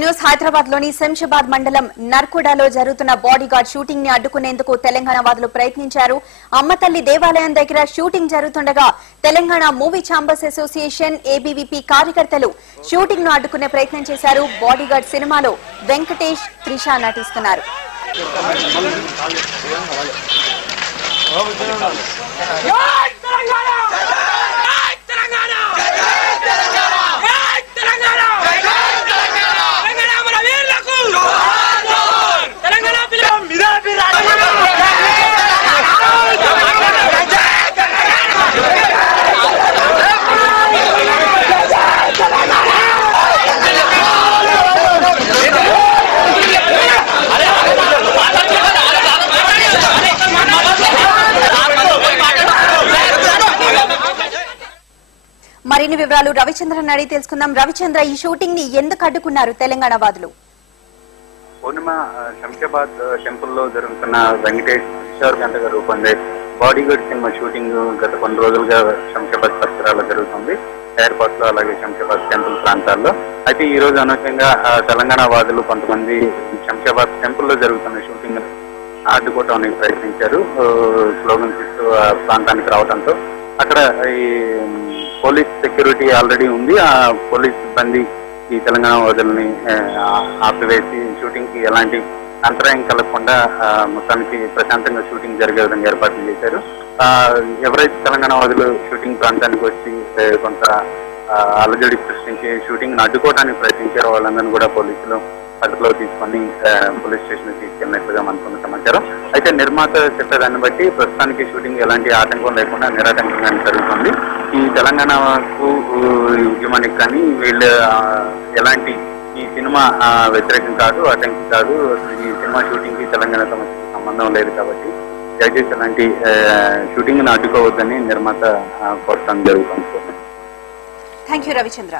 News Hyderabad లోని శంషాబాద్ మండలం నర్కుడాలో జరుగుతున్న బాడీగార్డ్ షూటింగ్ ని అడ్డుకునేందుకు తెలంగాణ వాదులు ప్రయత్నించారు. అమ్మతల్లి దేవాలయం దగ్గర షూటింగ్ జరుగుతుండగా Telangana movie chambers association ABVP కార్యకర్తలు షూటింగ్ ను అడ్డుకునే ప్రయత్నం చేశారు. బాడీగార్డ్ సినిమాలో వెంకటేష్, త్రిష నటిస్తున్నారు. మరిన్ని వివరాలు రవిచంద్రన్ అడిగి తెలుసుకుందాం. రవిచంద్ర, ఈ షూటింగ్ ని ఎందుకు అడ్డుకున్నారు తెలంగాణ వాదులు? పూర్ణిమ, శంషాబాద్ టెంపుల్ లో జరుగుతున్న వెంకటేష్ కిషోర్ గంటగా రూపొందే బాడీగార్డ్ సినిమా షూటింగ్ గత కొన్ని రోజులుగా శంషాబాద్ పరిసరాల్లో జరుగుతుంది. ఎయిర్పోర్ట్ లో, అలాగే శంషాబాద్ టెంపుల్ ప్రాంతాల్లో. అయితే ఈ రోజు అనూహ్యంగా తెలంగాణ వాదులు కొంతమంది శంషాబాద్ టెంపుల్ లో జరుగుతున్న షూటింగ్ అడ్డుకోవడానికి ప్రయత్నించారు. స్లోగన్స్ ఇస్తూ ప్రాంతానికి రావడంతో అక్కడ ఈ పోలీస్ సెక్యూరిటీ ఆల్రెడీ ఉంది. ఆ పోలీస్ సిబ్బంది ఈ తెలంగాణ వాదుల్ని ఆపివేసి షూటింగ్ కి ఎలాంటి అంతరాయం కలగకుండా మొత్తానికి ప్రశాంతంగా షూటింగ్ జరిగే విధంగా ఏర్పాట్లు చేశారు. ఎవరైతే తెలంగాణ వాదులు షూటింగ్ ప్రాంతానికి వచ్చి కొంత అలజడి సృష్టించి షూటింగ్ ను అడ్డుకోవడానికి ప్రయత్నించారో వాళ్ళందరినీ కూడా పోలీసులు అదుపులో తీసుకొని పోలీస్ స్టేషన్ తీసుకెళ్ళినట్లుగా మనకున్న సమాచారం. అయితే నిర్మాత చెప్పేదాన్ని బట్టి ప్రస్తుతానికి షూటింగ్ ఎలాంటి ఆటంకం లేకుండా నిరాటంకంగా జరుగుతుంది. ఈ తెలంగాణకు ఉద్యమానికి కానీ వీళ్ళు ఎలాంటి ఈ సినిమా వ్యతిరేకం కాదు, ఆటంకం కాదు. ఈ సినిమా షూటింగ్ కి తెలంగాణ సమస్యకి సంబంధం లేదు కాబట్టి దయచేసి ఎలాంటి షూటింగ్ ను అడ్డుకోవద్దని నిర్మాత కోరడం జరుగుతుంది. Thank you Ravichandra.